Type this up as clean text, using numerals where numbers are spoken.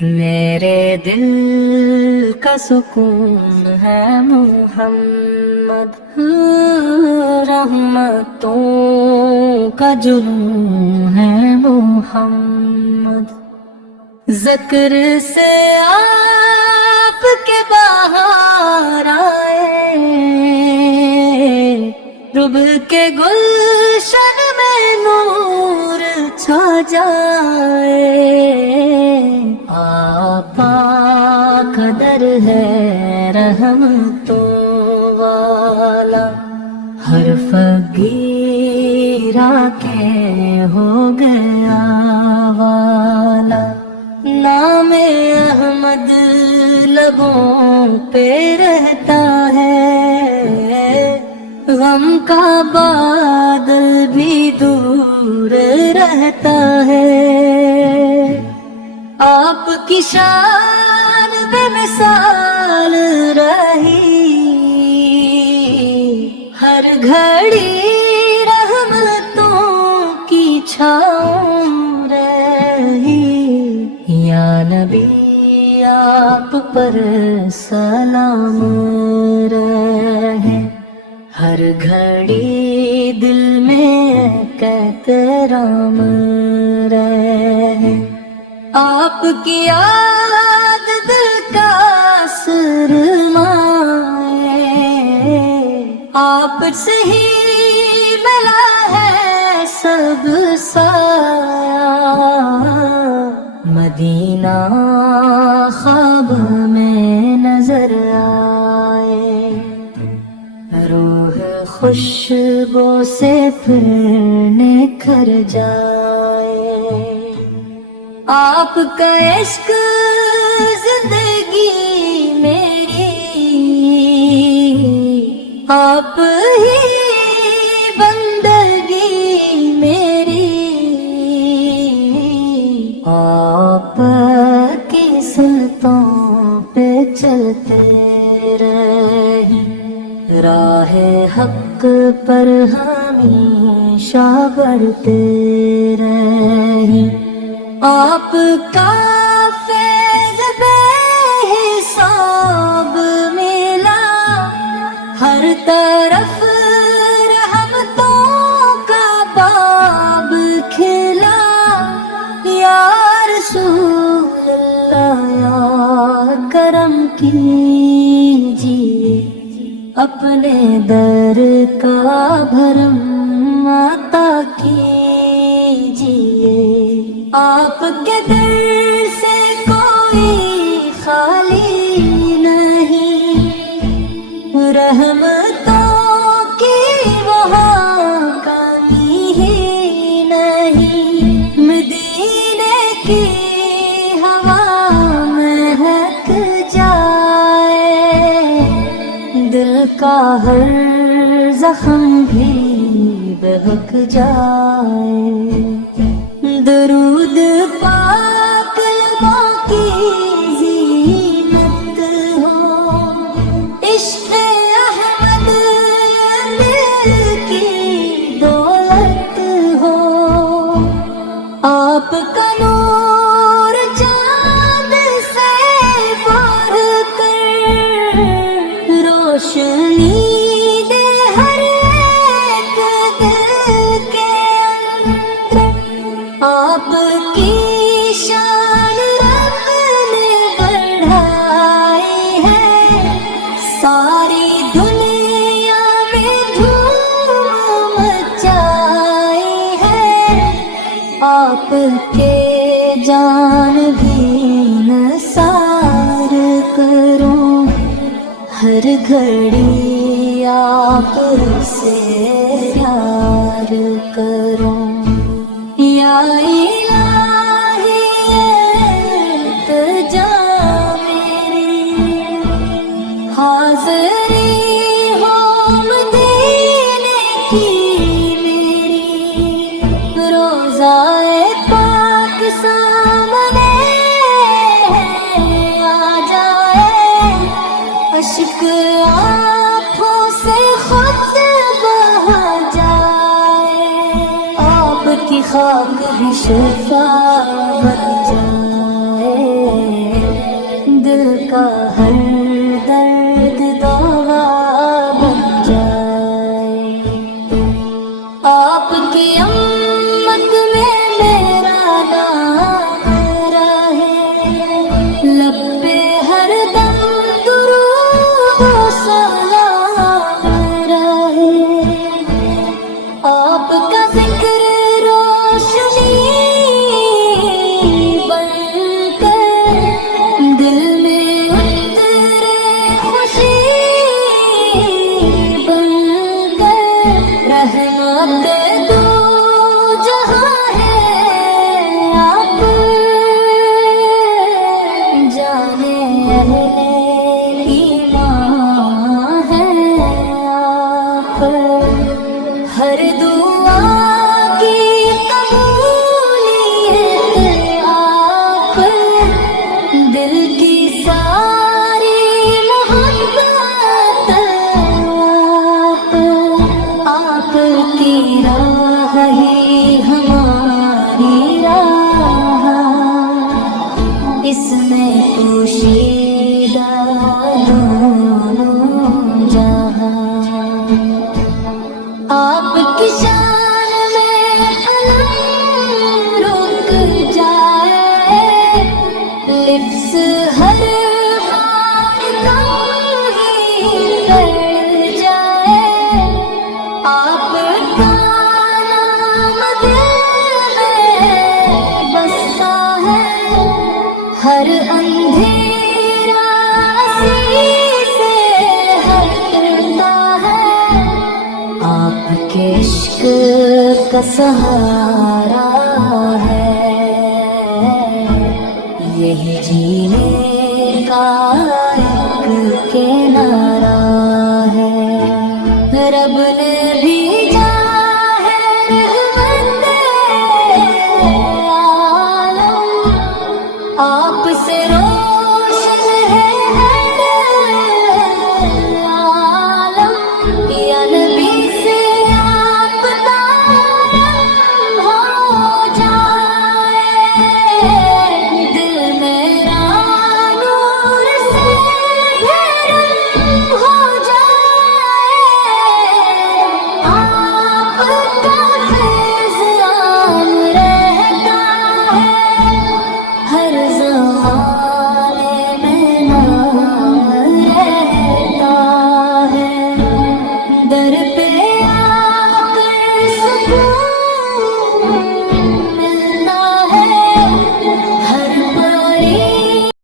میرے دل کا سکون ہے محمد، رحمتوں کا جنون ہے محمد، ذکر سے آپ کے باہر آئے، رب کے گلشن میں نور چھا جائے، آپ کا در ہے رحمتوں والا، ہر فقیر کے ہو گیا والا، نام احمد لبوں پہ رہتا ہے، غم کا بادل بھی دور رہتا ہے، آپ کی شان بے مثال رہی، ہر گھڑی رحمتوں کی چھاؤں رہی، یا نبی آپ پر سلام رہے، ہر گھڑی دل میں احترام رہے، آپ کی یاد دل کا سرمایہ، آپ سے ہی ملا ہے سب سایہ، مدینہ خواب میں نظر آئے، روح خوشبو سے پھر نکھر جائے، آپ کا عشق زندگی میری، آپ ہی بندگی میری، آپ کی سلطوں پہ چلتے رہیں، راہ حق پر ہمیشہ بڑھتے رہیں، آپ کا فیض بے حساب ملا، ہر طرف رحمتوں کا باب کھلا، یا رسول اللہ یا کرم کیجیے، اپنے در کا بھرم عطا کیجیے، آپ کے در سے کوئی خالی نہیں، رحمتوں کی وہاں کمی ہی نہیں، مدینے کی ہوا مہک جائے، دل کا ہر زخم بھی بہک جائے، درود پاک لبوں کی زینت ہو، عشق احمد دل کی دولت ہو، آپ کا نور چاند سے بڑھ کر روشنی دے ہر ایک دل کے اندر، آپ کی شان رب نے بڑھائی ہے، ساری دنیا میں دھوم مچائی ہے، آپ کے جان بھی نثار کروں، ہر گھڑی آپ سے پیار کروں، یا الہی التجا میری، حاضری ہو مدینے کی میری، روضہ پاک سامنے آ جائے، اشک آنکھوں سے خود بہا جائے، آپ کی خاک بھی شفا بن جائے۔ کا ہر درد دوا بن جائے، آپ کی امت میں میرا نام رہے، لب پہ ہر دم درود و سلام رہے، آپ کا ذکر روشنی بن کر دل میں اترے، خوشی بن کر رحمت دو جہاں ہے آپ، جانے اہل ایمان ہیں آپ، ہر دعا کی قبولیت آپ، دل کی ساری محبت آپ کی راہ ہی ہماری راہ، اس میں پوشیدہ دونوں جہاں، آپ کی شان میں قلم رک جائے، لفظ ہر بار کم ہی پڑ جائے، آپ کا نام دل میں بستا ہے، ہر اندھیرا اسی سے ہٹتا ہے، آپ کے عشق کا سہارا ہے، یہی جینے کا ایک کنارہ ہے، رب نے بھیجا ہے رحمت عالم، آپ سے روشن ہے